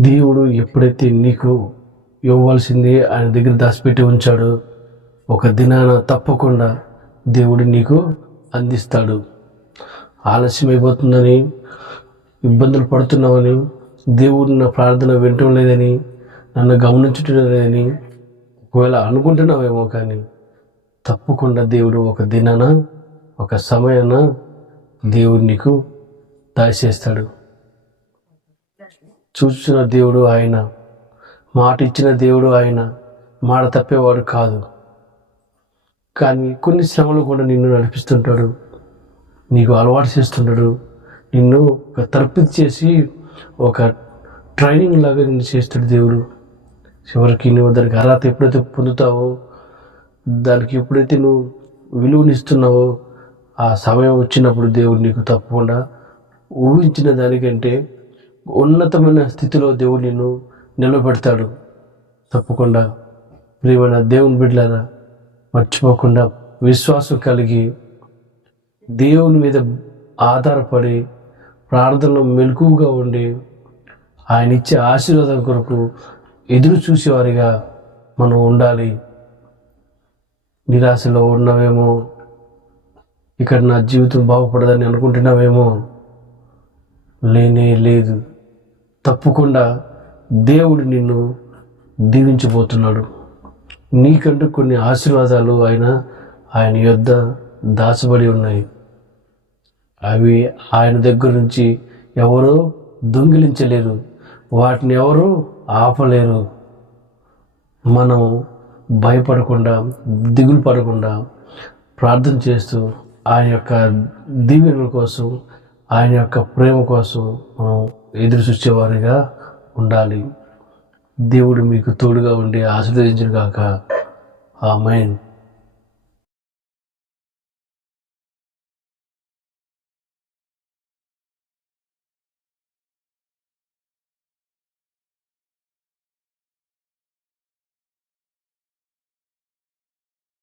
దేవుడు ఎప్పుడైతే నీకు ఇవ్వాల్సింది ఆయన దగ్గర దాచిపెట్టి ఉంచాడో ఒక దినాన తప్పకుండా దేవుడు నీకు అందిస్తాడు. ఆలస్యం అయిపోతుందని ఇబ్బందులు పడుతున్నామని దేవుడు నా ప్రార్థన వినటం లేదని నన్ను గమనించటం లేదని ఒకవేళ అనుకుంటున్నావేమో కానీ తప్పకుండా దేవుడు ఒక దినాన ఒక సమయాన దేవుడు నీకు దాచేస్తాడు చూసిన దేవుడు ఆయన మాట ఇచ్చిన దేవుడు ఆయన మాట తప్పేవాడు కాదు. కానీ కొన్ని శ్రమలు కూడా నిన్ను నడిపిస్తుంటాడు. నీకు అలవాటు చేస్తుంటాడు. నిన్ను ఒక తర్పిది చేసి ఒక ట్రైనింగ్ లాగా నిన్ను చేస్తాడు దేవుడు. చివరికి నువ్వు దానికి అర్హత ఎప్పుడైతే పొందుతావో దానికి ఎప్పుడైతే నువ్వు విలువనిస్తున్నావో ఆ సమయం వచ్చినప్పుడు దేవుడు నీకు తప్పకుండా ఊహించిన దానికంటే ఉన్నతమైన స్థితిలో దేవుడు నిన్ను నిలబెడతాడు. తప్పకుండా ప్రియమైన దేవుని బిడ్డలారా మర్చిపోకుండా విశ్వాసం కలిగి దేవుని మీద ఆధారపడి ప్రార్థనలో మెలకువగా ఉండి ఆయన ఇచ్చే ఆశీర్వాదం కొరకు ఎదురు చూసేవారిగా మనం ఉండాలి. నిరాశలో ఉన్నవేమో ఇక్కడ నా జీవితం బాగుపడదని అనుకుంటున్నావేమో లేనే లేదు. తప్పకుండా దేవుడు నిన్ను దీవించబోతున్నాడు. నీకంటూ కొన్ని ఆశీర్వాదాలు ఆయన ఆయన యొద్ద దాచబడి ఉన్నాయి. అవి ఆయన దగ్గర నుంచి ఎవరో దొంగిలించలేరు. వాటిని ఎవరు ఆపలేరు. మనం భయపడకుండా దిగులు పడకుండా ప్రార్థన చేస్తూ ఆయన యొక్క దీవెనల కోసం ఆయన యొక్క ప్రేమ కోసం మనం ఎదురు చూసేవారిగా ఉండాలి. దేవుడు మీకు తోడుగా ఉండి ఆశీర్వదించిన కాక ఆ మైండ్